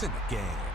points in the game.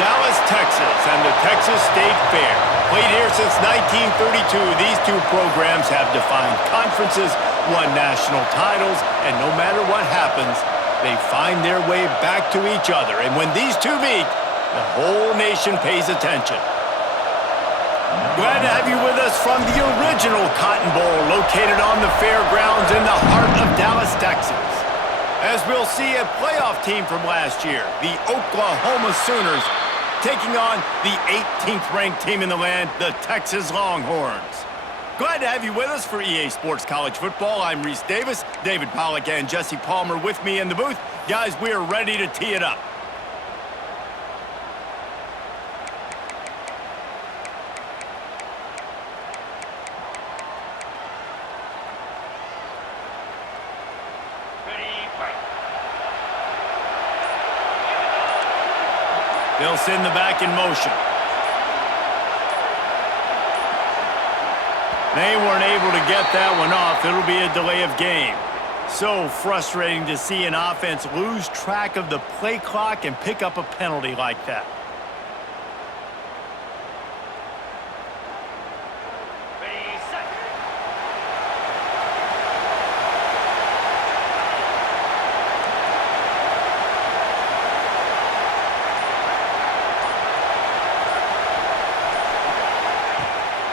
Dallas, Texas, and the Texas State Fair. Played here since 1932, these two programs have defined conferences, won national titles, and no matter what happens, they find their way back to each other. And when these two meet, the whole nation pays attention. Glad to have you with us from the original Cotton Bowl, located on the fairgrounds in the heart of Dallas, Texas. As we'll see a playoff team from last year, the Oklahoma Sooners, taking on the 18th ranked team in the land, the Texas Longhorns. Glad to have you with us for EA Sports College Football. I'm Reese Davis, David Pollack and Jesse Palmer with me in the booth. Guys, we are ready to tee it up. They'll send the back in motion. They weren't able to get that one off. It'll be a delay of game. So frustrating to see an offense lose track of the play clock and pick up a penalty like that.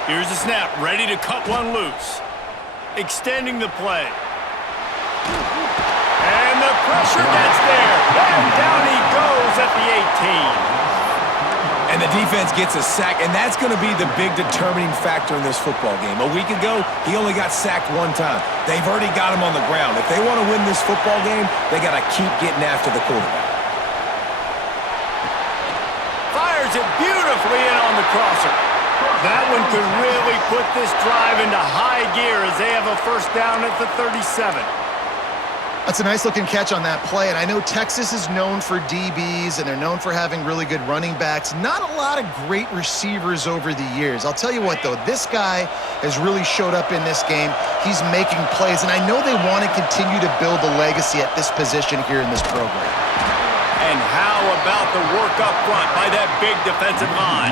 Here's the snap, ready to cut one loose. Extending the play. And the pressure gets there. And down he goes at the 18. And the defense gets a sack, and that's going to be the big determining factor in this football game. A week ago, he only got sacked one time. They've already got him on the ground. If they want to win this football game, they got to keep getting after the quarterback. Fires it beautifully in on the crosser. That one could really put this drive into high gear as they have a first down at the 37. That's a nice-looking catch on that play, and I know Texas is known for DBs, and they're known for having really good running backs. Not a lot of great receivers over the years. I'll tell you what, though, this guy has really showed up in this game. He's making plays, and I know they want to continue to build a legacy at this position here in this program. And how about the work up front by that big defensive line?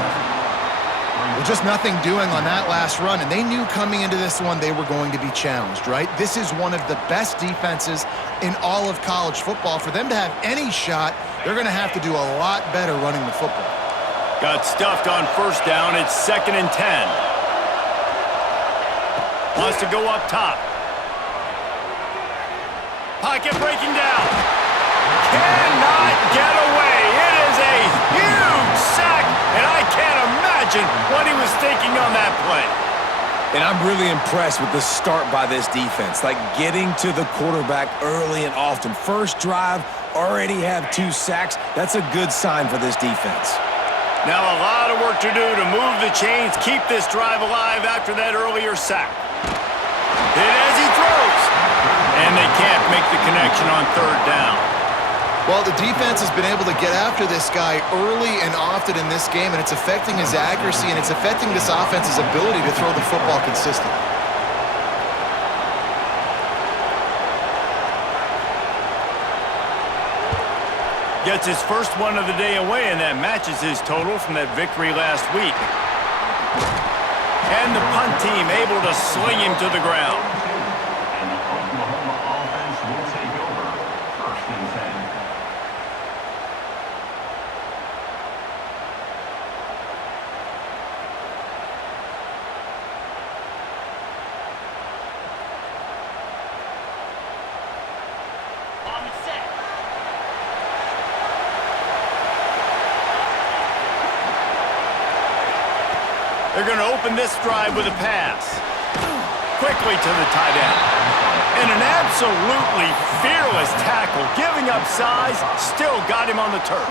Well, just nothing doing on that last run, and they knew coming into this one they were going to be challenged, right? This is one of the best defenses in all of college football. For them to have any shot, they're going to have to do a lot better running the football. Got stuffed on first down. It's 2nd and 10. Wants to go up top. Pocket breaking down. Cannot get away. It is a huge sack, and I can't imagine what he was thinking on that play. And I'm really impressed with the start by this defense, like getting to the quarterback early and often. First drive, already have 2 sacks. That's a good sign for this defense. Now a lot of work to do to move the chains, keep this drive alive after that earlier sack. Hit as he throws. And they can't make the connection on 3rd down. Well, the defense has been able to get after this guy early and often in this game, and it's affecting his accuracy, and it's affecting this offense's ability to throw the football consistently. Gets his first one of the day away, and that matches his total from that victory last week. And the punt team able to sling him to the ground. And the Oklahoma offense will take over 1st and 10. They're going to open this drive with a pass. Quickly to the tight end. And an absolutely fearless tackle. Giving up size, still got him on the turf.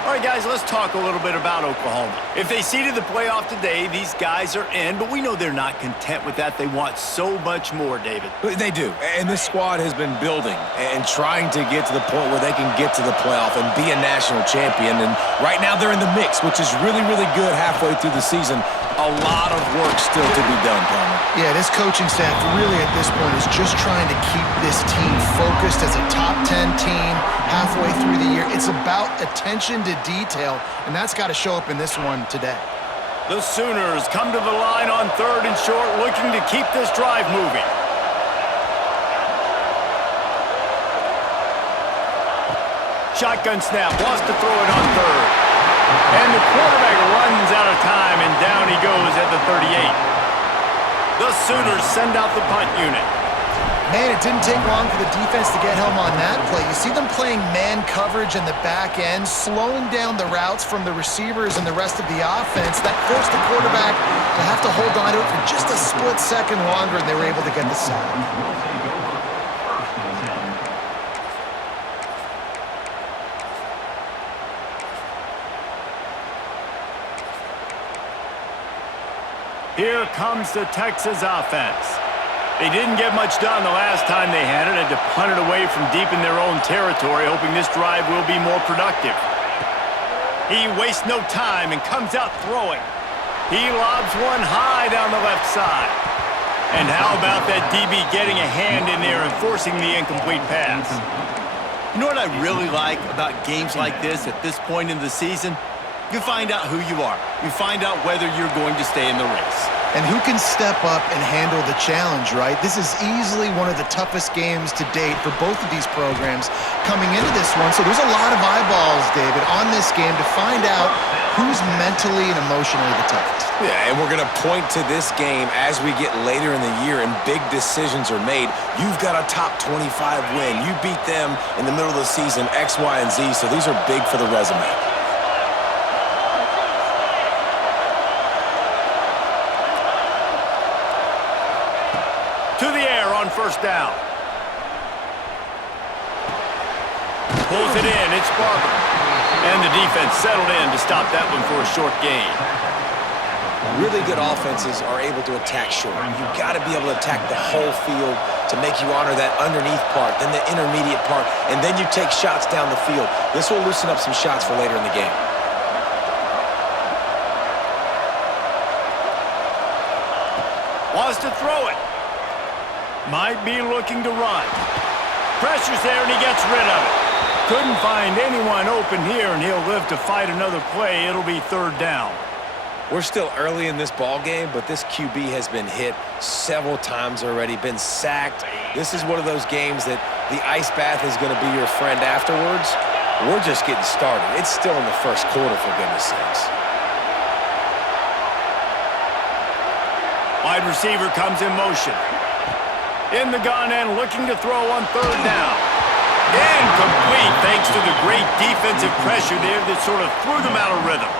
All right, guys, let's talk a little bit about Oklahoma. If they seeded the playoff today, these guys are in, but we know they're not content with that. They want so much more, David. They do, and this squad has been building and trying to get to the point where they can get to the playoff and be a national champion. And right now they're in the mix, which is really, really good halfway through the season. A lot of work still to be done, Palmer. Yeah, this coaching staff really at this point is just trying to keep this team focused as a top 10 team halfway through the year. It's about attention to detail, and that's got to show up in this one today. The Sooners come to the line on 3rd and short, looking to keep this drive moving. Shotgun snap, wants to throw it on 3rd. And the quarterback runs out of time, and down he goes at the 38. The Sooners send out the punt unit. Man, it didn't take long for the defense to get home on that play. You see them playing man coverage in the back end, slowing down the routes from the receivers and the rest of the offense. That forced the quarterback to have to hold on to it for just a split second longer, and they were able to get the sack. Here comes the Texas offense. They didn't get much done the last time they had it. Had to punt it away from deep in their own territory, hoping this drive will be more productive. He wastes no time and comes out throwing. He lobs one high down the left side. And how about that DB getting a hand in there and forcing the incomplete pass? You know what I really like about games like this at this point in the season? You find out who you are. You find out whether you're going to stay in the race. And who can step up and handle the challenge, right? This is easily one of the toughest games to date for both of these programs coming into this one. So there's a lot of eyeballs, David, on this game to find out who's mentally and emotionally the toughest. Yeah, and we're going to point to this game as we get later in the year and big decisions are made. You've got a top 25 win. You beat them in the middle of the season, X, Y, and Z, so these are big for the resume. To the air on 1st down. Pulls it in, it's Barber. And the defense settled in to stop that one for a short gain. Really good offenses are able to attack short. You've got to be able to attack the whole field to make you honor that underneath part, then the intermediate part, and then you take shots down the field. This will loosen up some shots for later in the game. Wants to throw it. Might be looking to run. Pressure's there, and he gets rid of it. Couldn't find anyone open here, and he'll live to fight another play. It'll be 3rd down. We're still early in this ball game, but this QB has been hit several times already, been sacked. This is one of those games that the ice bath is going to be your friend afterwards. We're just getting started. It's still in the 1st quarter, for goodness sakes. Wide receiver comes in motion. In the gun and looking to throw on 3rd down. Incomplete thanks to the great defensive pressure there that sort of threw them out of rhythm.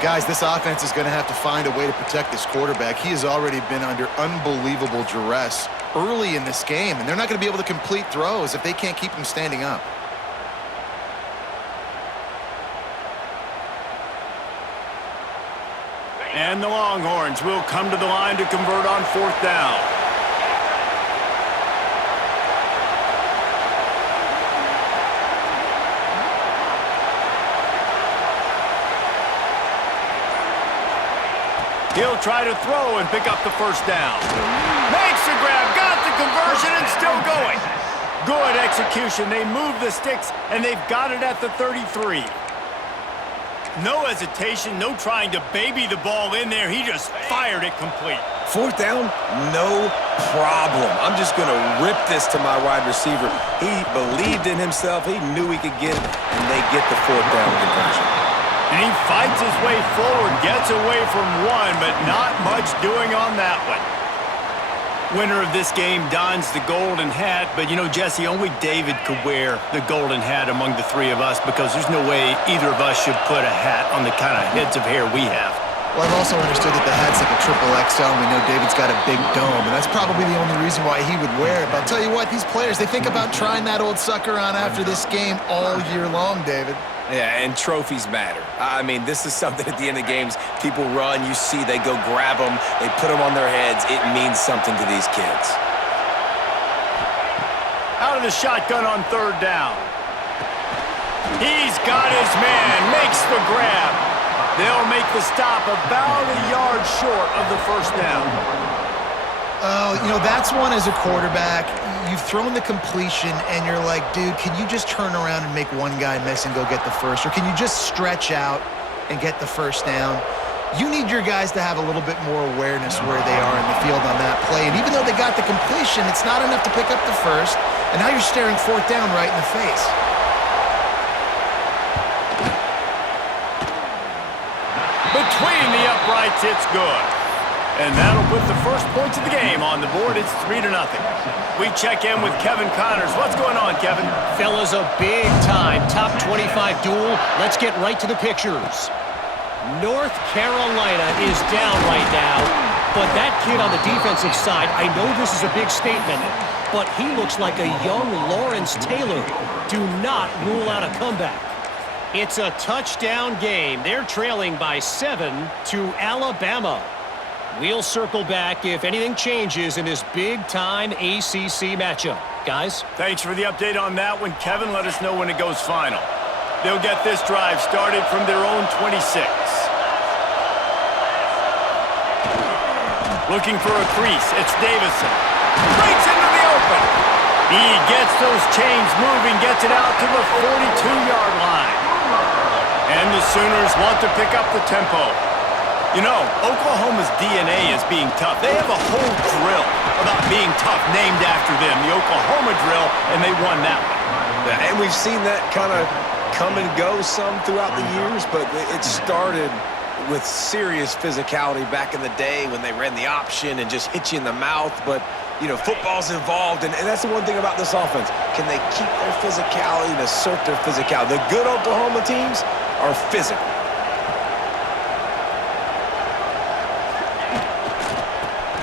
Guys, this offense is going to have to find a way to protect this quarterback. He has already been under unbelievable duress early in this game, and they're not going to be able to complete throws if they can't keep him standing up. And the Longhorns will come to the line to convert on 4th down. He'll try to throw and pick up the 1st down. Makes the grab, got the conversion, and still going. Good execution. They move the sticks, and they've got it at the 33. No hesitation, no trying to baby the ball in there. He just fired it complete. 4th down, no problem. I'm just going to rip this to my wide receiver. He believed in himself. He knew he could get it, and they get the 4th down conversion. And he fights his way forward, gets away from one, but not much doing on that one. Winner of this game dons the golden hat, but you know, Jesse, only David could wear the golden hat among the 3 of us because there's no way either of us should put a hat on the kind of heads of hair we have. Well, I've also understood that the hat's like a triple XL, and we know David's got a big dome, and that's probably the only reason why he would wear it. But I'll tell you what, these players, they think about trying that old sucker on after this game all year long, David. Yeah, and trophies matter. I mean, this is something at the end of games, people run, you see, they go grab them, they put them on their heads. It means something to these kids. Out of the shotgun on 3rd down. He's got his man, makes the grab. They'll make the stop about a yard short of the first down. Oh, that's one as a quarterback. You've thrown the completion, and you're like, dude, can you just turn around and make one guy miss and go get the first? Or can you just stretch out and get the first down? You need your guys to have a little bit more awareness where they are in the field on that play. And even though they got the completion, it's not enough to pick up the first. And now you're staring fourth down right in the face. Between the uprights, it's good. And that'll put the first points of the game on the board. It's 3-0. We check in with Kevin Connors. What's going on, Kevin? Fellas, a big-time top 25 duel. Let's get right to the pictures. North Carolina is down right now, but that kid on the defensive side, I know this is a big statement, but he looks like a young Lawrence Taylor. Do not rule out a comeback. It's a touchdown game. They're trailing by 7 to Alabama. We'll circle back if anything changes in this big-time ACC matchup. Guys? Thanks for the update on that one, Kevin. Let us know when it goes final. They'll get this drive started from their own 26. Looking for a crease. It's Davison. Breaks into the open. He gets those chains moving, gets it out to the 42-yard line. And the Sooners want to pick up the tempo. You know, Oklahoma's DNA is being tough. They have a whole drill about being tough named after them, the Oklahoma drill, and they won that one. And we've seen that kind of come and go some throughout the years, but it started with serious physicality back in the day when they ran the option and just hit you in the mouth. But, football's involved, and that's the one thing about this offense. Can they keep their physicality and assert their physicality? The good Oklahoma teams are physical.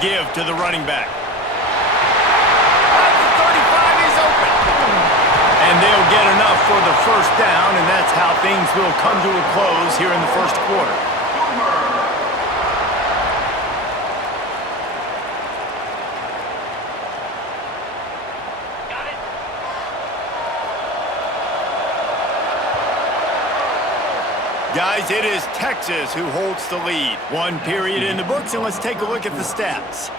Give to the running back. At the 35, he's open. And they'll get enough for the first down, and that's how things will come to a close here in the first quarter. Guys, it is Texas who holds the lead. One period in the books, and let's take a look at the stats.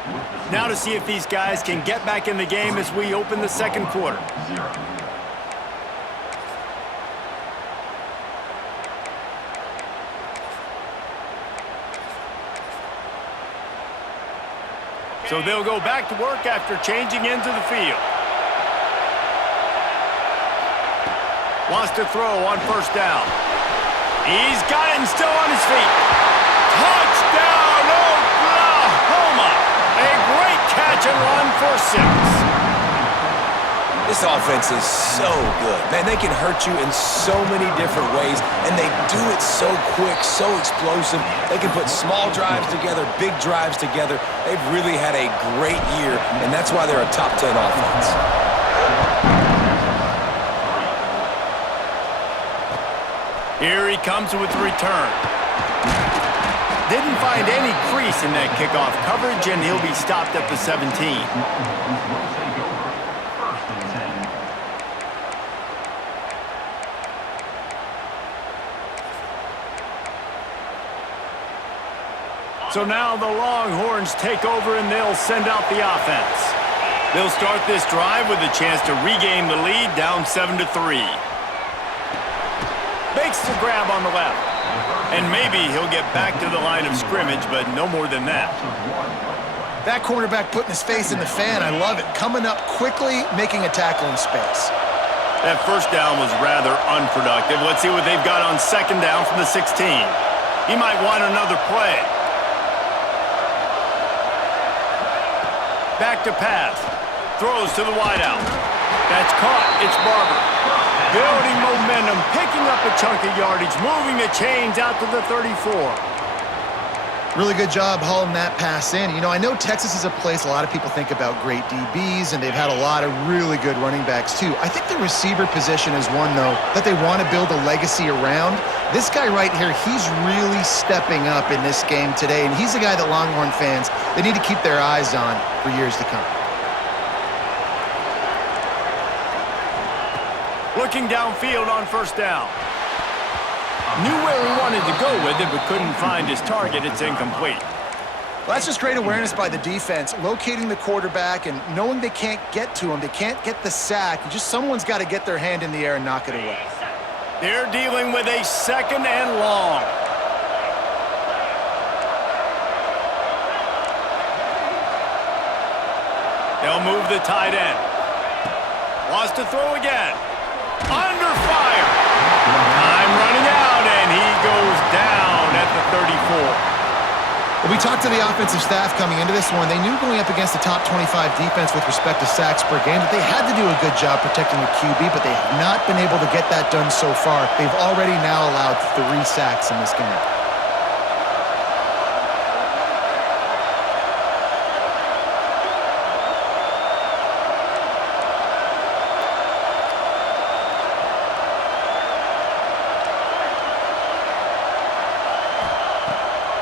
Now to see if these guys can get back in the game as we open the second quarter. So they'll go back to work after changing into the field. Wants to throw on first down. He's got it and still on his feet. Touchdown, Oklahoma! A great catch and run for 6. This offense is so good. Man, they can hurt you in so many different ways, and they do it so quick, so explosive. They can put small drives together, big drives together. They've really had a great year, and that's why they're a top 10 offense. Here he comes with the return. Didn't find any crease in that kickoff coverage, and he'll be stopped at the 17. So now the Longhorns take over, and they'll send out the offense. They'll start this drive with a chance to regain the lead, down 7-3. Makes the grab on the left. And maybe he'll get back to the line of scrimmage, but no more than that. That cornerback putting his face in the fan, I love it. Coming up quickly, making a tackle in space. That first down was rather unproductive. Let's see what they've got on second down from the 16. He might want another play. Back to pass. Throws to the wideout. That's caught. It's Barber. Building momentum, picking up a chunk of yardage, moving the chains out to the 34. Really good job hauling that pass in. I know Texas is a place a lot of people think about great DBs, and they've had a lot of really good running backs too. I think the receiver position is one, though, that they want to build a legacy around. This guy right here, he's really stepping up in this game today, and he's a guy that Longhorn fans, they need to keep their eyes on for years to come. Looking downfield on first down. Knew where he wanted to go with it, but couldn't find his target. It's incomplete. Well, that's just great awareness by the defense, locating the quarterback and knowing they can't get to him. They can't get the sack. Just someone's got to get their hand in the air and knock it away. They're dealing with a 2nd and long. They'll move the tight end. Wants to throw again. Under fire. Time running out, and he goes down at the 34. Well, we talked to the offensive staff coming into this one. They knew going up against the top 25 defense with respect to sacks per game that they had to do a good job protecting the QB, but they have not been able to get that done so far. They've already now allowed 3 sacks in this game.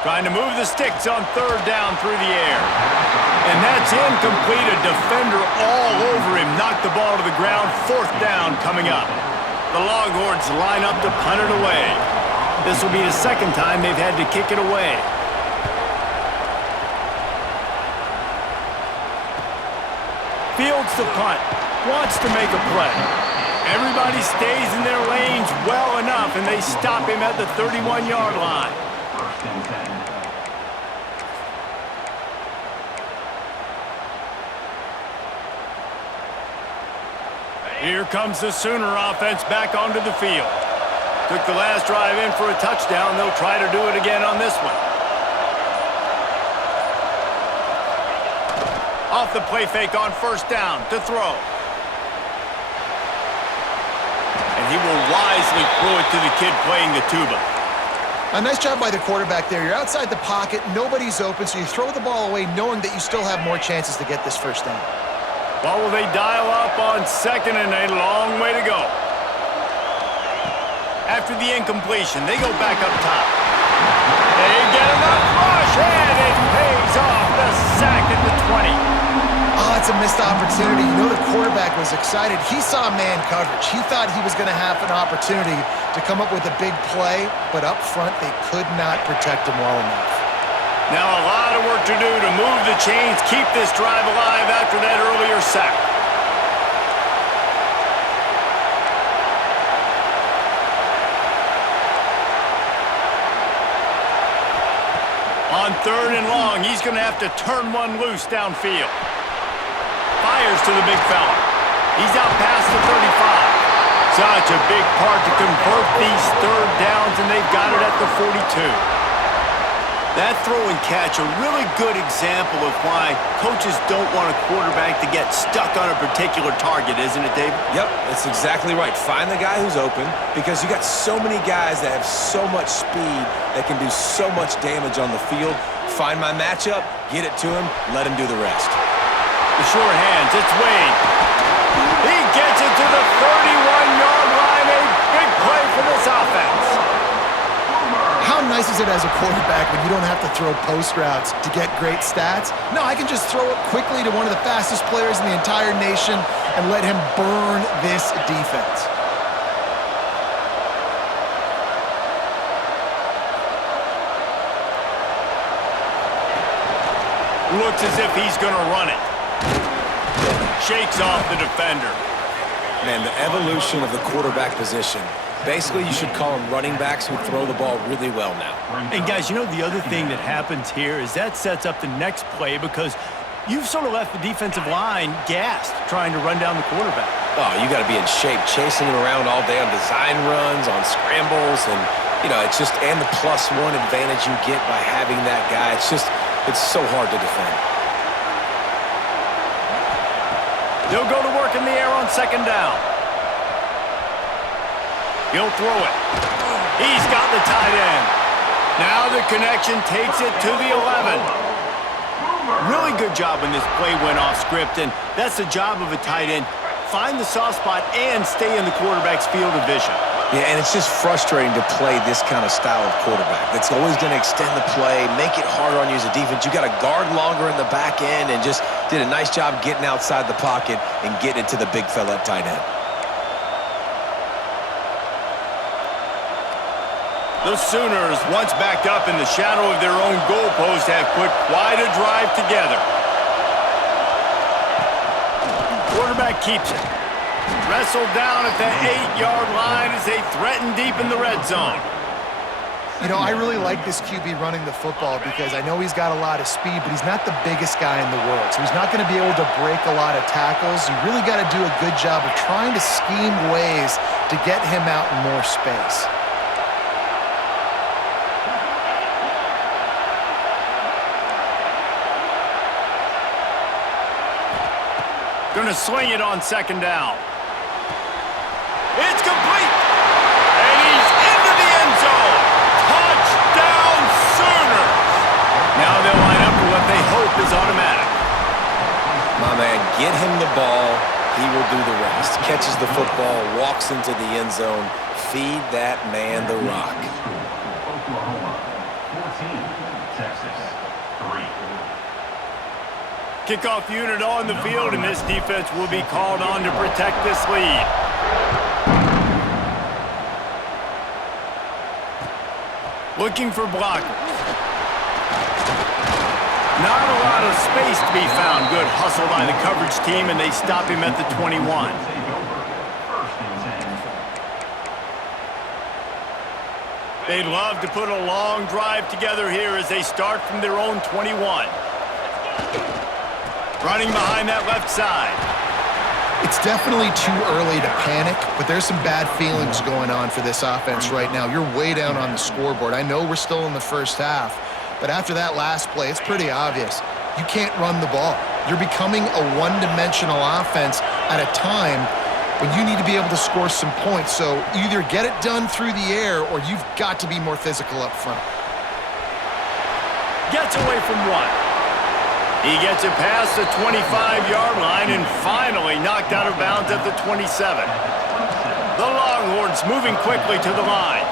Trying to move the sticks on 3rd down through the air. And that's incomplete. A defender all over him. Knocked the ball to the ground. 4th down coming up. The Longhorns line up to punt it away. This will be the 2nd time they've had to kick it away. Fields the punt. Wants to make a play. Everybody stays in their lanes well enough, and they stop him at the 31-yard line. First and 10. Here comes the Sooner offense back onto the field. Took the last drive in for a touchdown. They'll try to do it again on this one. Off the play fake on 1st down to throw. And he will wisely throw it to the kid playing the tuba. A nice job by the quarterback there. You're outside the pocket, nobody's open, so you throw the ball away knowing that you still have more chances to get this 1st down. Well, will they dial up on 2nd and a long way to go? After the incompletion, they go back up top. They get enough rush, and it pays off. The sack at the 20. Oh, that's a missed opportunity. You know the quarterback was excited. He saw man coverage. He thought he was going to have an opportunity to come up with a big play, but up front, they could not protect him well enough. Now a lot of work to do to move the chains, keep this drive alive after that earlier sack. On 3rd and long, he's going to have to turn one loose downfield. Fires to the big fella. He's out past the 35. Such a big part to convert these 3rd downs, and they've got it at the 42. That throw and catch, a really good example of why coaches don't want a quarterback to get stuck on a particular target, isn't it, David? Yep, that's exactly right. Find the guy who's open because you got so many guys that have so much speed that can do so much damage on the field. Find my matchup, get it to him, let him do the rest. The sure hands, it's Wade. He gets it to the 31-yard line. A big play for this offense. How nice is it as a quarterback when you don't have to throw post routes to get great stats? No, I can just throw it quickly to one of the fastest players in the entire nation and let him burn this defense. Looks as if he's going to run it. Shakes off the defender. Man, the evolution of the quarterback position. Basically, you should call them running backs who throw the ball really well now. And guys, you know the other thing that happens here is that sets up the next play because you've sort of left the defensive line gassed trying to run down the quarterback. Oh, you got to be in shape, chasing him around all day on design runs, on scrambles, and, you know, it's just, and the +1 advantage you get by having that guy. It's so hard to defend. They'll go to work in the air on 2nd down. He'll throw it. He's got the tight end. Now the connection takes it to the 11. Really good job when this play went off script, and that's the job of a tight end. Find the soft spot and stay in the quarterback's field of vision. Yeah, and it's just frustrating to play this kind of style of quarterback. That's always going to extend the play, make it harder on you as a defense. You got to guard longer in the back end, and just did a nice job getting outside the pocket and getting it to the big fella at tight end. The Sooners, once backed up in the shadow of their own goalpost, have put quite a drive together. Quarterback keeps it. Wrestled down at the 8-yard line as they threaten deep in the red zone. You know, I really like this QB running the football because I know he's got a lot of speed, but he's not the biggest guy in the world. So he's not going to be able to break a lot of tackles. You really got to do a good job of trying to scheme ways to get him out in more space. Going to swing it on second down. It's complete. And he's into the end zone. Touchdown Sooners. Now they'll line up for what they hope is automatic. My man, get him the ball. He will do the rest. Catches the football, walks into the end zone. Feed that man the rock. Oklahoma 14, Texas 3. Kickoff unit on the field, and this defense will be called on to protect this lead. Looking for blockers. Not a lot of space to be found. Good hustle by the coverage team, and they stop him at the 21. They'd love to put a long drive together here as they start from their own 21. Running behind that left side. It's definitely too early to panic, but there's some bad feelings going on for this offense right now. You're way down on the scoreboard. I know we're still in the first half, but after that last play, it's pretty obvious. You can't run the ball. You're becoming a one-dimensional offense at a time when you need to be able to score some points. So either get it done through the air or you've got to be more physical up front. Gets away from one. He gets it past the 25-yard line and finally knocked out of bounds at the 27. The Longhorns moving quickly to the line.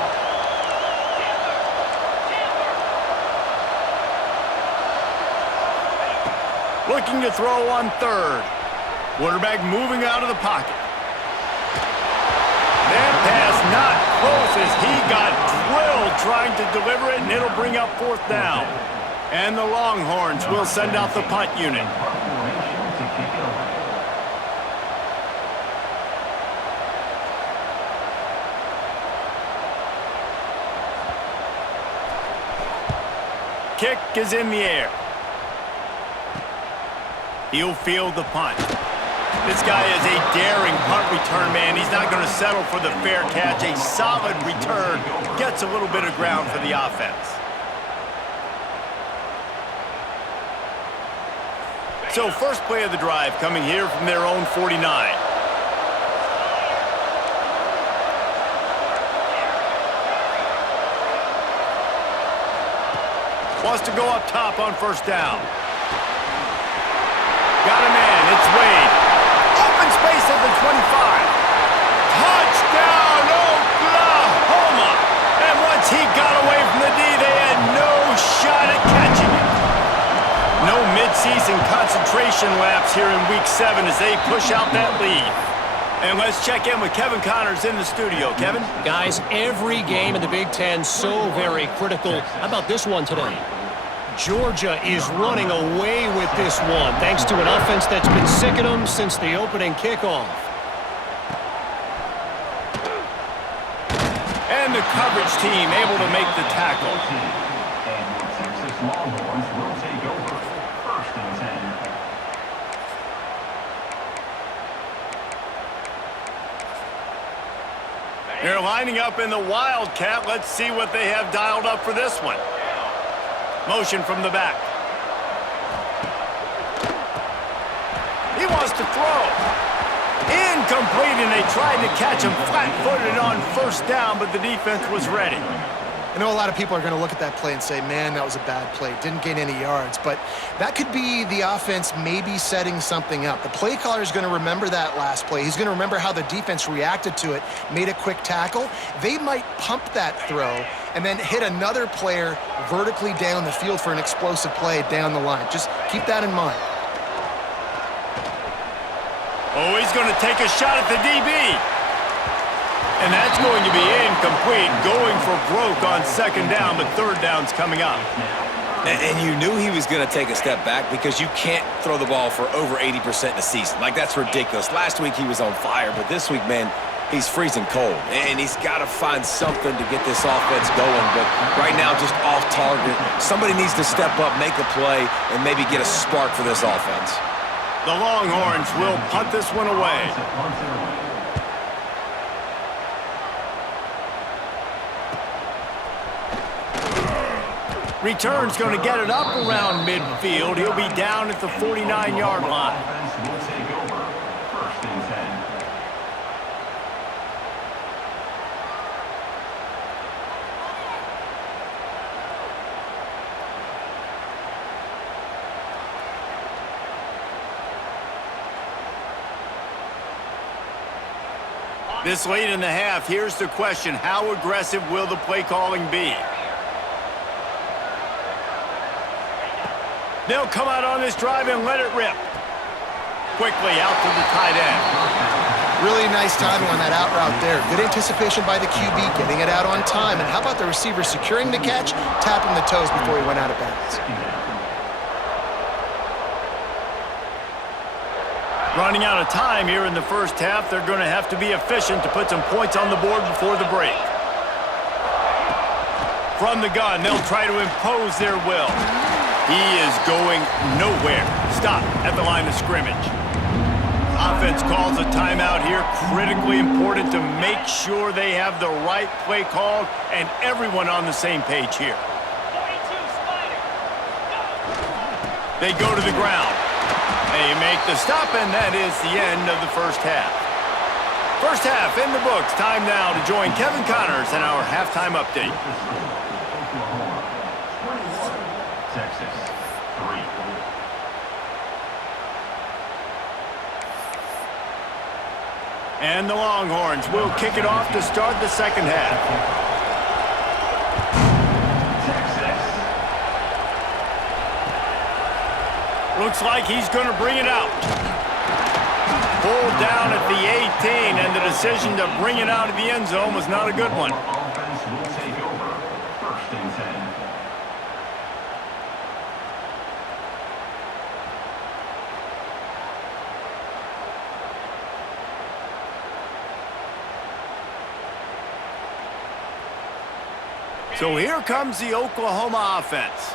Looking to throw on third. Quarterback moving out of the pocket. That pass not close as he got drilled trying to deliver it, and it'll bring up fourth down. And the Longhorns will send out the punt unit. Kick is in the air. He'll field the punt. This guy is a daring punt return man. He's not going to settle for the fair catch. A solid return. Gets a little bit of ground for the offense. So first play of the drive coming here from their own 49. Wants to go up top on first down. Got a man, it's Wade. Open space at the 25. Touchdown, Oklahoma! And once he got away from the D, they had no shot at catching it. No midseason concentration laps here in Week 7 as they push out that lead. And let's check in with Kevin Connors in the studio. Kevin? Guys, every game in the Big Ten so very critical. How about this one today? Georgia is running away with this one thanks to an offense that's been sicking them since the opening kickoff. And the coverage team able to make the tackle. Texas Longhorns will take over. First and 10. They're lining up in the Wildcat. Let's see what they have dialed up for this one. Motion from the back. He wants to throw. Incomplete, and they tried to catch him flat-footed on first down, but the defense was ready. I know a lot of people are going to look at that play and say, man, that was a bad play. Didn't gain any yards. But that could be the offense maybe setting something up. The play caller is going to remember that last play. He's going to remember how the defense reacted to it, made a quick tackle. They might pump that throw and then hit another player vertically down the field for an explosive play down the line. Just keep that in mind. Oh, he's going to take a shot at the DB. And that's going to be incomplete, going for broke on second down, but third down's coming up. And you knew he was going to take a step back because you can't throw the ball for over 80% in a season. Like, that's ridiculous. Last week he was on fire, but this week, man, he's freezing cold. And he's got to find something to get this offense going. But right now, just off target. Somebody needs to step up, make a play, and maybe get a spark for this offense. The Longhorns will punt this one away. Return's going to get it up around midfield. He'll be down at the 49-yard line. Offense will take over. 1st and 10. This late in the half, here's the question. How aggressive will the play calling be? They'll come out on this drive and let it rip. Quickly out to the tight end. Really nice timing on that out route there. Good anticipation by the QB, getting it out on time. And how about the receiver securing the catch, tapping the toes before he went out of bounds? Running out of time here in the first half. They're going to have to be efficient to put some points on the board before the break. From the gun, they'll try to impose their will. He is going nowhere. Stop at the line of scrimmage. Offense calls a timeout here. Critically important to make sure they have the right play called and everyone on the same page here. They go to the ground. They make the stop, and that is the end of the first half. First half in the books. Time now to join Kevin Connors in our halftime update. Texas 3. And the Longhorns will kick it off to start the second half. Texas. Looks like he's going to bring it out. Pulled down at the 18, and the decision to bring it out of the end zone was not a good one. Offense will take over. 1st and 10. So here comes the Oklahoma offense.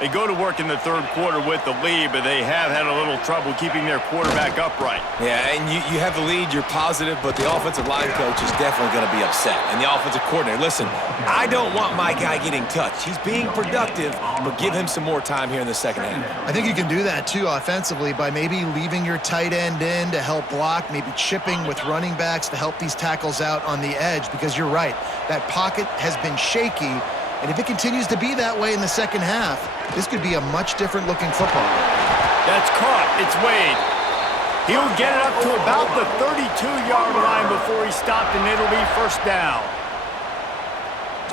They go to work in the third quarter with the lead, but they have had a little trouble keeping their quarterback upright. Yeah, and you have the lead, you're positive, but the offensive line coach is definitely going to be upset. And the offensive coordinator, listen, I don't want my guy getting touched. He's being productive, but give him some more time here in the second half. I think you can do that, too, offensively, by maybe leaving your tight end in to help block, maybe chipping with running backs to help these tackles out on the edge, because you're right, that pocket has been shaky, and if it continues to be that way in the second half, this could be a much different-looking football game. That's caught. It's Wade. He'll get it up to about the 32-yard line before he stopped, and it'll be first down.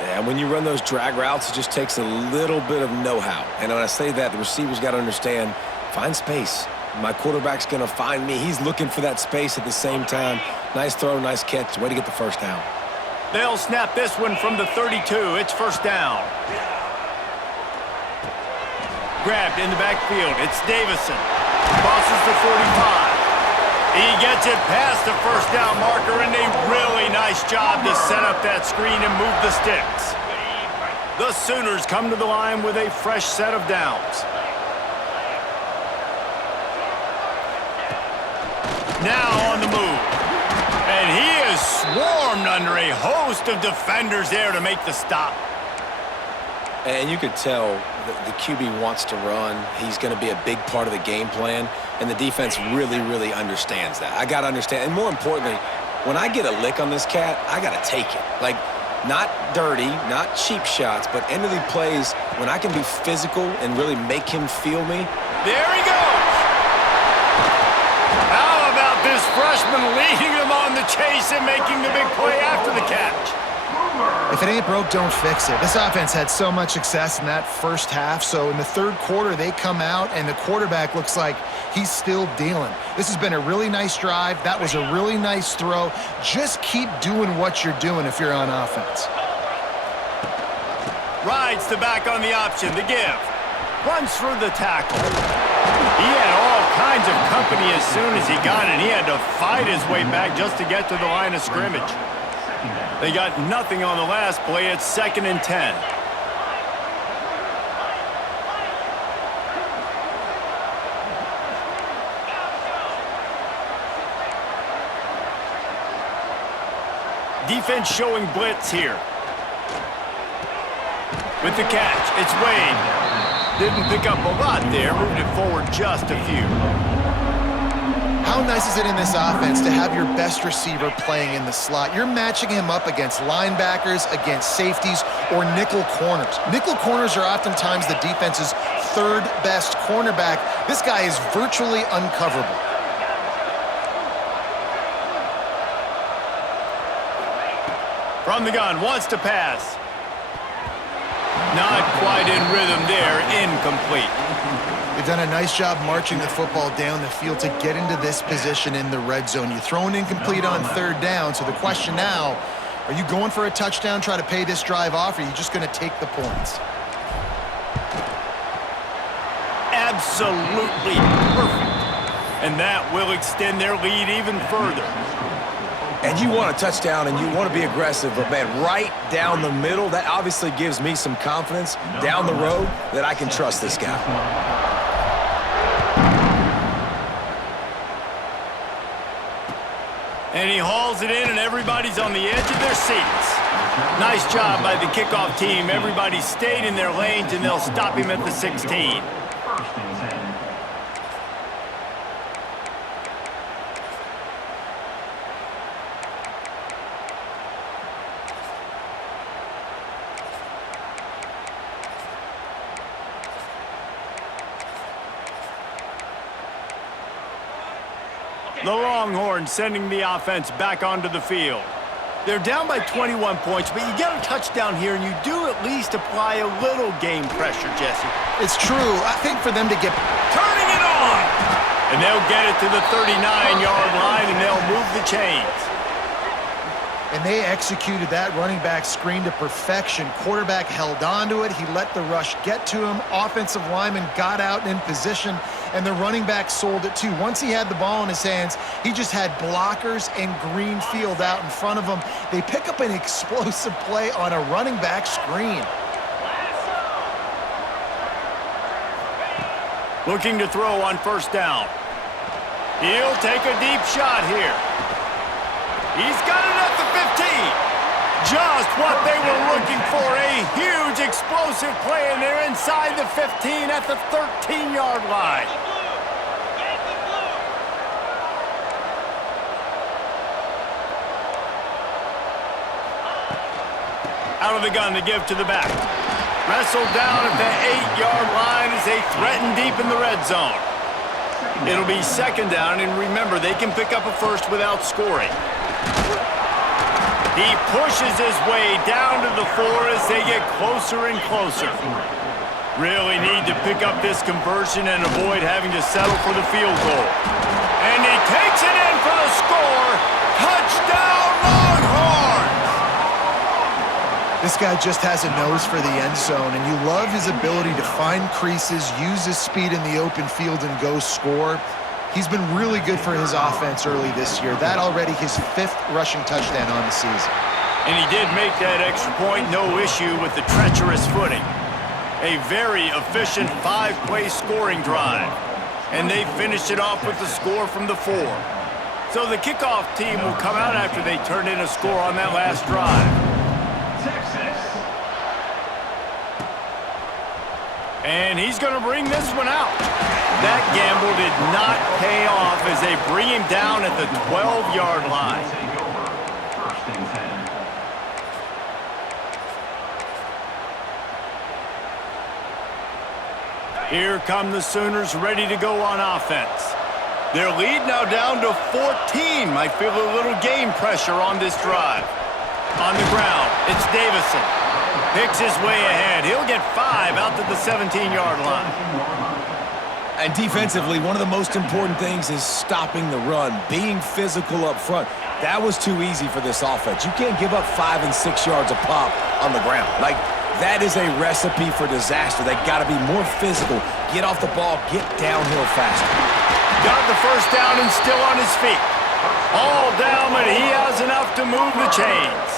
Yeah, when you run those drag routes, it just takes a little bit of know-how. And when I say that, the receiver's got to understand, find space. My quarterback's going to find me. He's looking for that space at the same time. Nice throw, nice catch. Way to get the first down. They'll snap this one from the 32. It's first down. Grabbed in the backfield. It's Davison. Crosses the 45. He gets it past the first down marker, and a really nice job to set up that screen and move the sticks. The Sooners come to the line with a fresh set of downs. Now on the move. And he is swarmed under a host of defenders there to make the stop. And you could tell the QB wants to run. He's going to be a big part of the game plan, and the defense really, really understands that. I got to understand, and more importantly, when I get a lick on this cat, I got to take it. Like, not dirty, not cheap shots, but end of the plays when I can be physical and really make him feel me. There he goes. How about this freshman leading them on the chase and making the big play after the catch? If it ain't broke, don't fix it. This offense had so much success in that first half, so in the third quarter, they come out, and the quarterback looks like he's still dealing. This has been a really nice drive. That was a really nice throw. Just keep doing what you're doing if you're on offense. Rides the back on the option, the give. Runs through the tackle. He had all kinds of company as soon as he got it. He had to fight his way back just to get to the line of scrimmage. They got nothing on the last play. It's 2nd and 10. Defense showing blitz here. With the catch, it's Wade. Didn't pick up a lot there, moved it forward just a few. How nice is it in this offense to have your best receiver playing in the slot? You're matching him up against linebackers, against safeties, or nickel corners. Nickel corners are oftentimes the defense's third best cornerback. This guy is virtually uncoverable. From the gun, wants to pass. Not quite in rhythm there, incomplete. They've done a nice job marching the football down the field to get into this position in the red zone. You throw an incomplete on 3rd down, so the question now, are you going for a touchdown, try to pay this drive off, or are you just going to take the points? Absolutely perfect. And that will extend their lead even further. And you want a touchdown and you want to be aggressive, but man, right down the middle, that obviously gives me some confidence down the road that I can trust this guy. And he hauls it in, and everybody's on the edge of their seats. Nice job by the kickoff team. Everybody stayed in their lanes, and they'll stop him at the 16. The Longhorns sending the offense back onto the field. They're down by 21 points, but you get a touchdown here, and you do at least apply a little game pressure, Jesse. It's true. I think for them to get... Turning it on! And they'll get it to the 39-yard line, and they'll move the chains. And they executed that running back screen to perfection. Quarterback held on to it. He let the rush get to him. Offensive lineman got out in position, and the running back sold it too. Once he had the ball in his hands, he just had blockers and green field out in front of him. They pick up an explosive play on a running back screen. Looking to throw on 1st down. He'll take a deep shot here. He's got it at the 15. Just what they were looking for. A huge explosive play, and they're inside the 15 at the 13-yard line. Out of the gun to give to the back. Wrestled down at the 8-yard line as they threaten deep in the red zone. It'll be 2nd down, and remember, they can pick up a first without scoring. He pushes his way down to the 4 as they get closer and closer. Really need to pick up this conversion and avoid having to settle for the field goal. And he takes it in for the score. Touchdown, Longhorns! This guy just has a nose for the end zone, and you love his ability to find creases, use his speed in the open field, and go score. He's been really good for his offense early this year. That already his 5th rushing touchdown on the season. And he did make that extra point, no issue with the treacherous footing. A very efficient 5-play scoring drive. And they finished it off with the score from the 4. So the kickoff team will come out after they turn in a score on that last drive. And he's going to bring this one out. That gamble did not pay off as they bring him down at the 12-yard line. Here come the Sooners ready to go on offense. Their lead now down to 14. Might feel a little game pressure on this drive. On the ground, it's Davison. Picks his way ahead. He'll get 5 out to the 17-yard line. And defensively, one of the most important things is stopping the run, being physical up front. That was too easy for this offense. You can't give up 5 and 6 yards a pop on the ground. Like, that is a recipe for disaster. They got to be more physical, get off the ball, get downhill faster. Got the first down and still on his feet. All down, but he has enough to move the chains.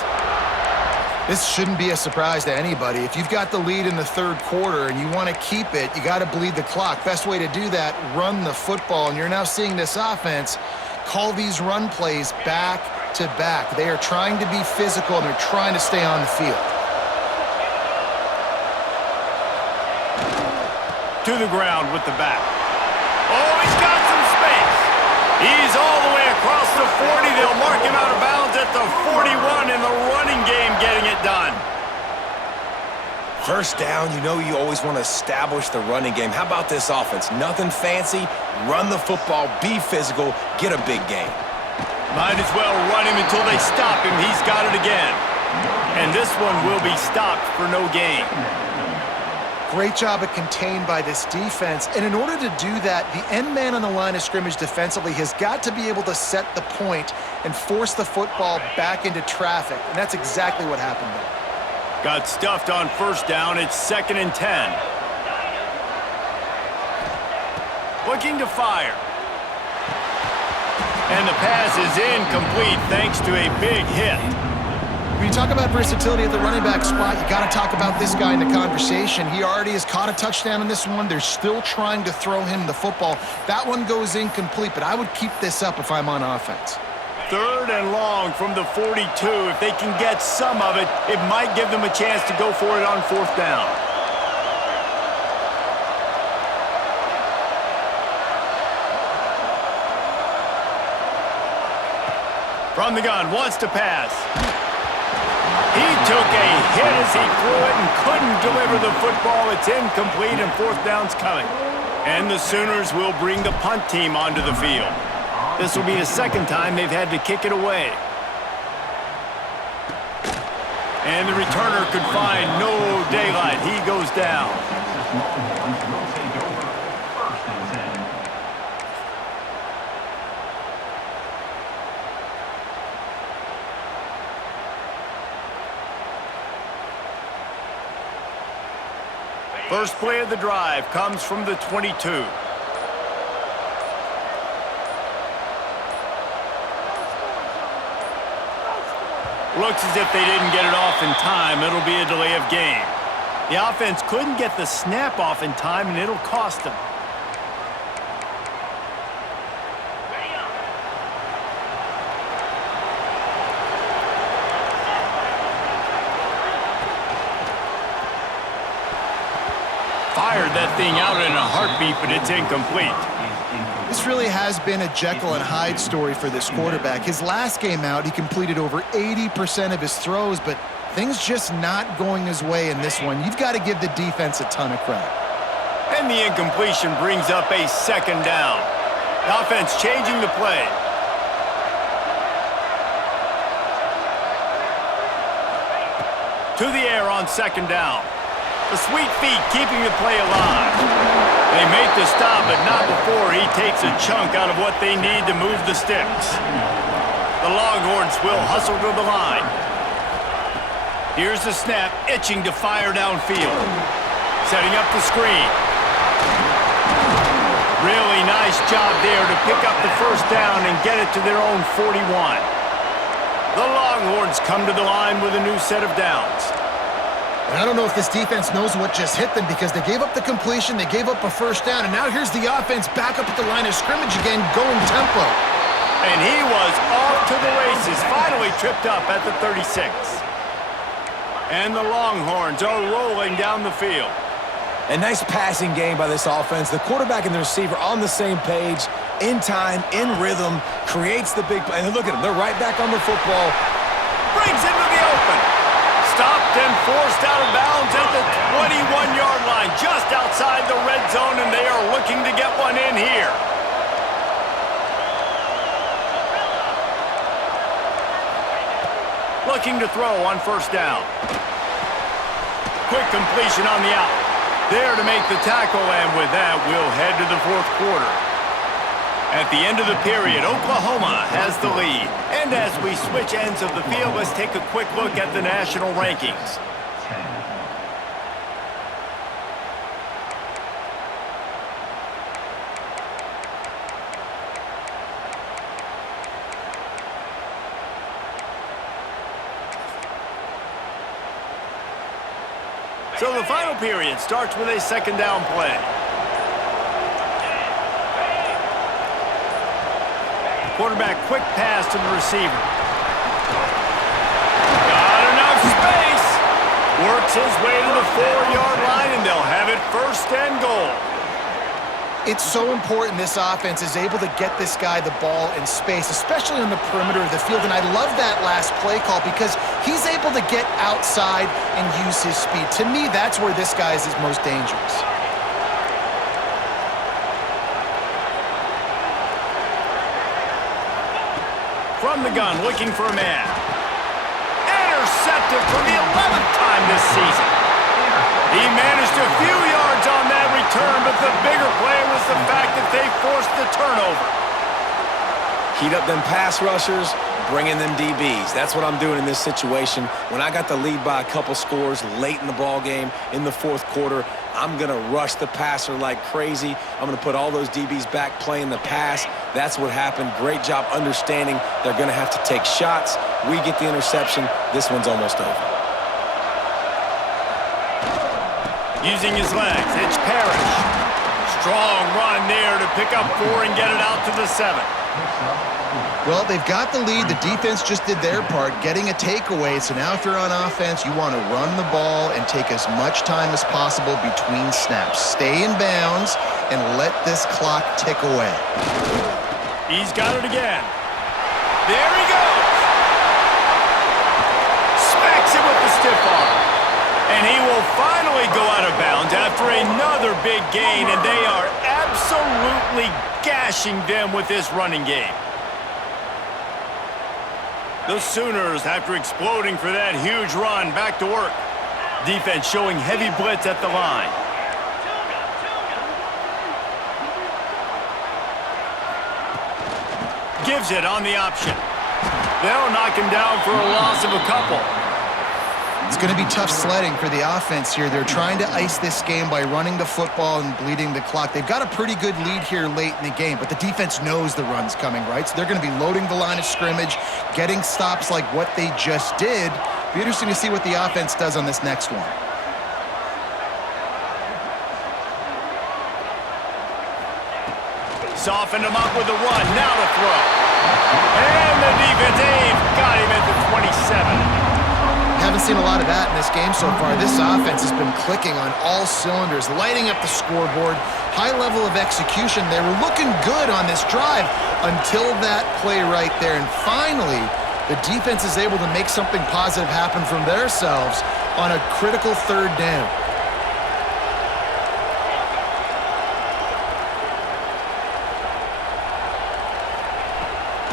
This shouldn't be a surprise to anybody. If you've got the lead in the third quarter and you want to keep it, you got to bleed the clock. Best way to do that, run the football. And you're now seeing this offense call these run plays back to back. They are trying to be physical and they're trying to stay on the field. To the ground with the back. Oh, he's got some space. He's all the way across the 40. They'll mark him out of bounds at the 41 in the running game, getting it done. First down, you know you always want to establish the running game. How about this offense? Nothing fancy. Run the football, be physical, get a big gain. Might as well run him until they stop him. He's got it again. And this one will be stopped for no gain. Great job at contained by this defense. And in order to do that, the end man on the line of scrimmage defensively has got to be able to set the point and force the football back into traffic. And that's exactly what happened there. Got stuffed on first down. It's 2nd and 10. Looking to fire. And the pass is incomplete thanks to a big hit. When you talk about versatility at the running back spot, you got to talk about this guy in the conversation. He already has caught a touchdown in this one. They're still trying to throw him the football. That one goes incomplete, but I would keep this up if I'm on offense. 3rd and long from the 42. If they can get some of it, it might give them a chance to go for it on 4th down. From the gun, wants to pass. He took a hit as he threw it and couldn't deliver the football. It's incomplete and 4th down's coming. And the Sooners will bring the punt team onto the field. This will be the 2nd time they've had to kick it away. And the returner could find no daylight. He goes down. Longhorns will take over 1st and 10. First play of the drive comes from the 22. Looks as if they didn't get it off in time. It'll be a delay of game. The offense couldn't get the snap off in time, and it'll cost them. Fired that thing out in a heartbeat, but it's incomplete. This really has been a Jekyll and Hyde story for this quarterback. His last game out, he completed over 80% of his throws, but things just not going his way in this one. You've got to give the defense a ton of credit. And the incompletion brings up a 2nd down. The offense changing the play. To the air on 2nd down. The sweet feet keeping the play alive. They make the stop, but not before he takes a chunk out of what they need to move the sticks. The Longhorns will hustle to the line. Here's the snap, itching to fire downfield. Setting up the screen. Really nice job there to pick up the first down and get it to their own 41. The Longhorns come to the line with a new set of downs. And I don't know if this defense knows what just hit them because they gave up the completion, they gave up a first down, and now here's the offense back up at the line of scrimmage again, going tempo. And he was off to the races, finally tripped up at the 36. And the Longhorns are rolling down the field. A nice passing game by this offense. The quarterback and the receiver on the same page, in time, in rhythm, creates the big play. And look at them, they're right back on the football. Brings into the open. Stopped and forced out of bounds at the 21-yard line, just outside the red zone, and they are looking to get one in here. Looking to throw on first down. Quick completion on the out. There to make the tackle, and with that, we'll head to the fourth quarter. At the end of the period, Oklahoma has the lead. And as we switch ends of the field, let's take a quick look at the national rankings. So the final period starts with a second down play. Quarterback quick pass to the receiver. Got enough space. Works his way to the 4-yard line, and they'll have it first and goal. It's so important this offense is able to get this guy the ball in space, especially on the perimeter of the field. And I love that last play call because he's able to get outside and use his speed. To me, that's where this guy is his most dangerous. From the gun, looking for a man. Intercepted for the 11th time this season. He managed a few yards on that return, but the bigger play was the fact that they forced the turnover. Heat up them pass rushers, bring in them DBs. That's what I'm doing in this situation. When I got the lead by a couple scores late in the ball game, in the fourth quarter, I'm going to rush the passer like crazy. I'm going to put all those DBs back playing the pass. That's what happened. Great job understanding they're going to have to take shots. We get the interception. This one's almost over. Using his legs, it's Parrish. Strong run there to pick up 4 and get it out to the 7. Well, they've got the lead. The defense just did their part, getting a takeaway. So now if you're on offense, you want to run the ball and take as much time as possible between snaps. Stay in bounds and let this clock tick away. He's got it again. There he goes. Smacks it with the stiff arm. And he will finally go out of bounds after another big gain, and they are absolutely gashing them with this running game. The Sooners, after exploding for that huge run, back to work. Defense showing heavy blitz at the line. Gives it on the option. They'll knock him down for a loss of a couple. It's going to be tough sledding for the offense here. They're trying to ice this game by running the football and bleeding the clock. They've got a pretty good lead here late in the game, but the defense knows the run's coming, right? So they're going to be loading the line of scrimmage, getting stops like what they just did. Be interesting to see what the offense does on this next one. Softened him up with a run. Now to throw. And the defense got him at the 27. Haven't seen a lot of that in this game so far. This offense has been clicking on all cylinders, lighting up the scoreboard, high level of execution. They were looking good on this drive until that play right there. And finally, the defense is able to make something positive happen from themselves on a critical third down.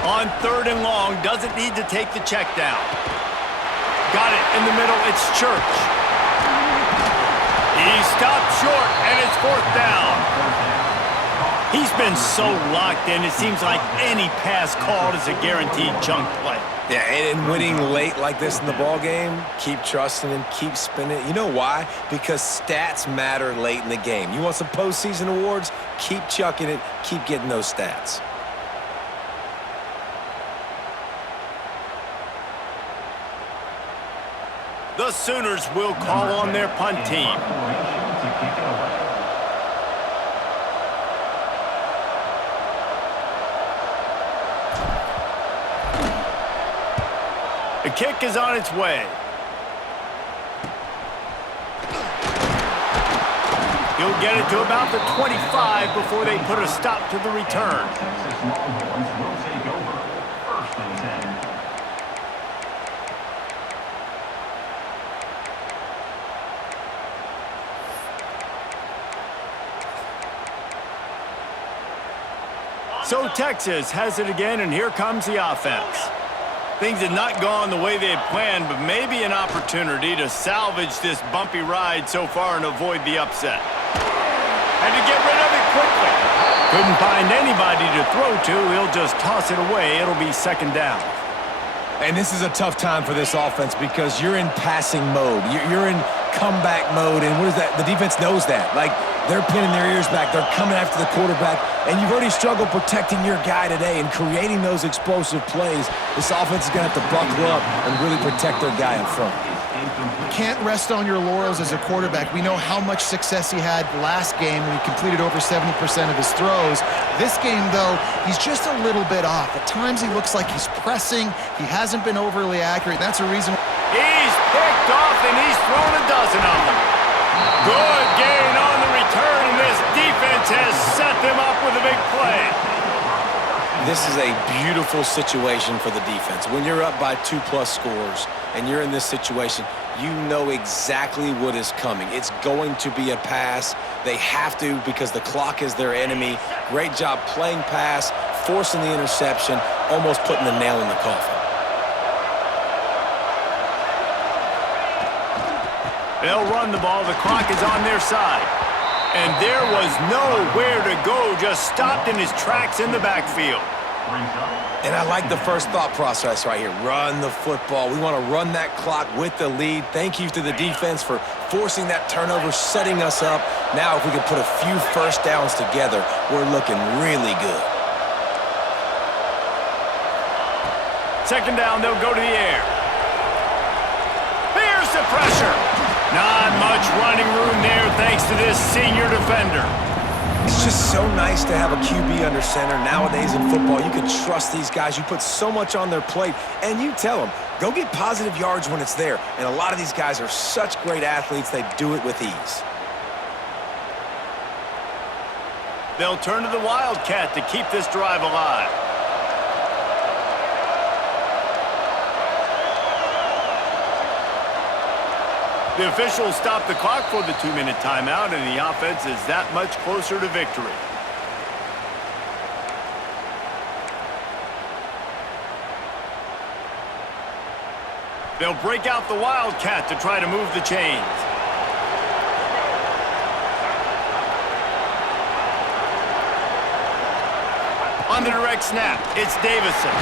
On 3rd and long, doesn't need to take the check down. Got it in the middle, it's Church. He stopped short, and it's 4th down. He's been so locked in, it seems like any pass called is a guaranteed chunk play. Yeah, and winning late like this in the ball game, keep trusting him, keep spinning. You know why? Because stats matter late in the game. You want some postseason awards? Keep chucking it, keep getting those stats. The Sooners will call on their punt team. The kick is on its way. He'll get it to about the 25 before they put a stop to the return. Texas Longhorns will take over. 1st and 10. So Texas has it again, and here comes the offense. Things had not gone the way they had planned, but maybe an opportunity to salvage this bumpy ride so far and avoid the upset. And to get rid of it quickly. Couldn't find anybody to throw to. He'll just toss it away. It'll be second down. And this is a tough time for this offense because you're in passing mode. You're in comeback mode, and what is that? The defense knows that. Like, they're pinning their ears back. They're coming after the quarterback, and you've already struggled protecting your guy today and creating those explosive plays. This offense is going to have to buckle up and really protect their guy in front. You can't rest on your laurels as a quarterback. We know how much success he had last game when he completed over 70% of his throws. This game, though, he's just a little bit off. At times he looks like he's pressing. He hasn't been overly accurate. That's a reason. He's picked off, and he's thrown a dozen of them. Good gain on the return, and this defense has set them up with a big play. This is a beautiful situation for the defense. When you're up by 2+ scores and you're in this situation, you know exactly what is coming. It's going to be a pass. They have to because the clock is their enemy. Great job playing pass, forcing the interception, almost putting the nail in the coffin. They'll run the ball. The clock is on their side. And there was nowhere to go, just stopped in his tracks in the backfield. And I like the first thought process right here. Run the football. We want to run that clock with the lead. Thank you to the defense for forcing that turnover, setting us up. Now if we can put a few first downs together, we're looking really good. Second down, they'll go to the air. Here's the pressure. Not much running room there thanks to this senior defender. It's just so nice to have a QB under center. Nowadays in football, you can trust these guys. You put so much on their plate, and you tell them, go get positive yards when it's there. And a lot of these guys are such great athletes, they do it with ease. They'll turn to the Wildcat to keep this drive alive. The officials stop the clock for the 2-minute timeout, and the offense is that much closer to victory. They'll break out the Wildcat to try to move the chains. On the direct snap, it's Davison.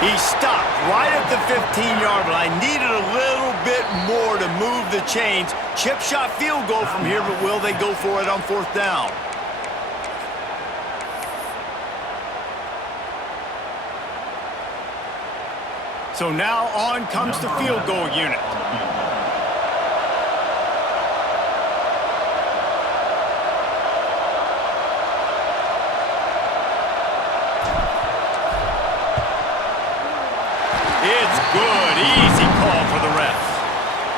He stopped right at the 15-yard line. Needed a little bit more to move the chains. Chip shot field goal from here, but will they go for it on fourth down? So now on comes the field goal unit. It's good. Easy call for the refs.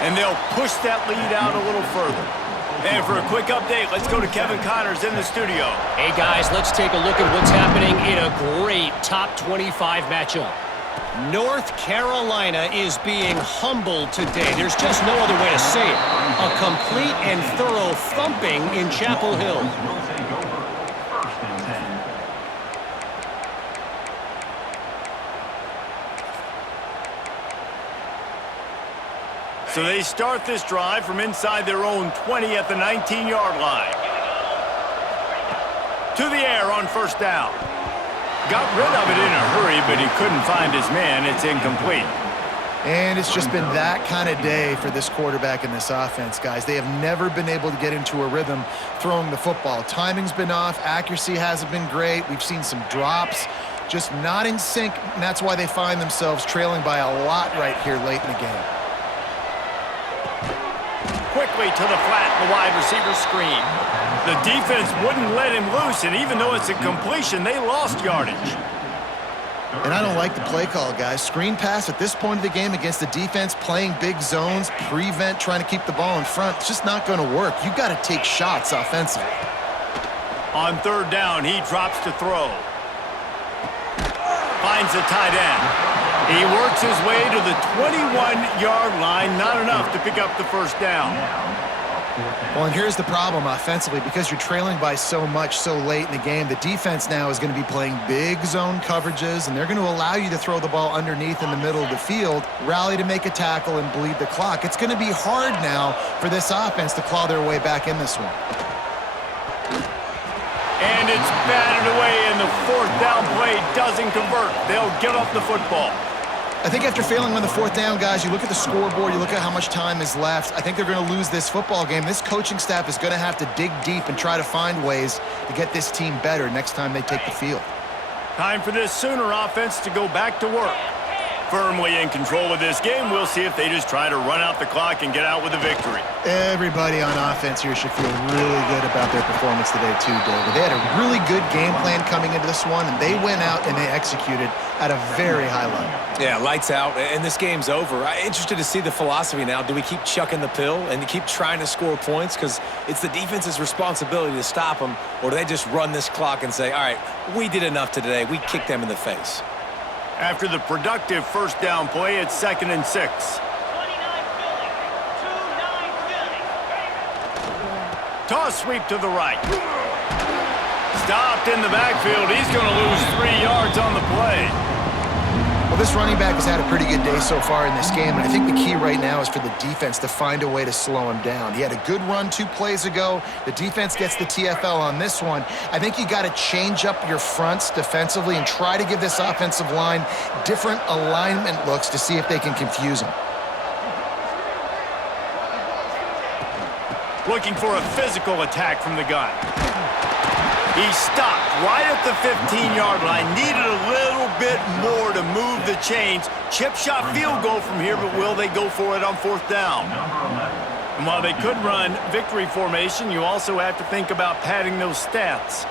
And they'll push that lead out a little further. And for a quick update, let's go to Kevin Connors in the studio. Hey, guys, let's take a look at what's happening in a great top 25 matchup. North Carolina is being humbled today. There's just no other way to say it. A complete and thorough thumping in Chapel Hill. So they start this drive from inside their own 20 at the 19-yard line. To the air on first down. Got rid of it in a hurry, but he couldn't find his man. It's incomplete. And it's just been that kind of day for this quarterback and this offense, guys. They have never been able to get into a rhythm throwing the football. Timing's been off. Accuracy hasn't been great. We've seen some drops. Just not in sync, and that's why they find themselves trailing by a lot right here late in the game. Quickly to the flat, the wide receiver screen. The defense wouldn't let him loose, and even though it's a completion, they lost yardage. And I don't like the play call, guys. Screen pass at this point of the game against the defense, playing big zones, prevent, trying to keep the ball in front. It's just not going to work. You've got to take shots offensively. On third down, he drops to throw. Finds the tight end. He works his way to the 21-yard line. Not enough to pick up the first down. Well, and here's the problem offensively. Because you're trailing by so much so late in the game, the defense now is going to be playing big zone coverages, and they're going to allow you to throw the ball underneath in the middle of the field, rally to make a tackle, and bleed the clock. It's going to be hard now for this offense to claw their way back in this one. And it's batted away, and the fourth down play doesn't convert. They'll give up the football. I think after failing on the fourth down, guys, you look at the scoreboard, you look at how much time is left. I think they're going to lose this football game. This coaching staff is going to have to dig deep and try to find ways to get this team better next time they take the field. Time for this Sooner offense to go back to work. Firmly in control of this game. We'll see if they just try to run out the clock and get out with a victory. Everybody on offense here should feel really good about their performance today too, David. They had a really good game plan coming into this one, and they went out and they executed at a very high level. Yeah, lights out, and this game's over. I'm interested to see the philosophy now. Do we keep chucking the pill and keep trying to score points? Because it's the defense's responsibility to stop them, or do they just run this clock and say, all right, we did enough today. We kicked them in the face. After the productive first down play, it's 2nd and 6. Toss sweep to the right. Stopped in the backfield. He's going to lose 3 yards on the play. Well, this running back has had a pretty good day so far in this game, and I think the key right now is for the defense to find a way to slow him down. He had a good run 2 plays ago. The defense gets the TFL on this one. I think you got to change up your fronts defensively and try to give this offensive line different alignment looks to see if they can confuse him. Looking for a physical attack from the gun. He stopped right at the 15-yard line. Needed a little bit more to move the chains. Chip shot field goal from here, but will they go for it on 4th down? And while they could run victory formation, you also have to think about padding those stats.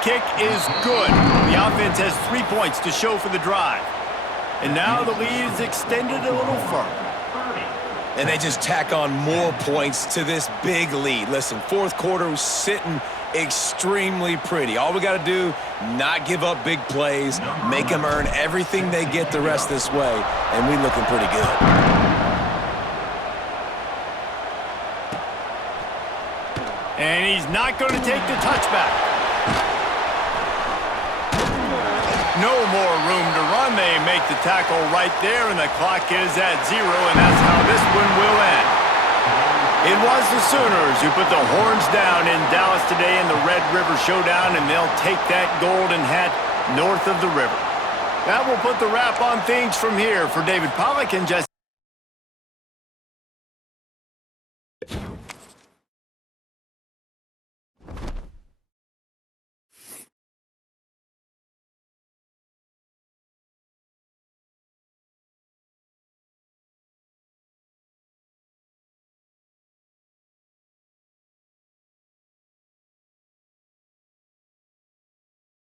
Kick is good. The offense has 3 points to show for the drive. And now the lead is extended a little further. And they just tack on more points to this big lead. Listen, fourth quarter was sitting extremely pretty. All we got to do, not give up big plays, make them earn everything they get the rest this way, and we looking pretty good. And he's not going to take the touchback. No more room to run. They make the tackle right there, and the clock is at 0, and that's how this one will end. It was the Sooners who put the Horns down in Dallas today in the Red River Showdown, and they'll take that golden hat north of the river. That will put the wrap on things from here. For David Pollack and Jesse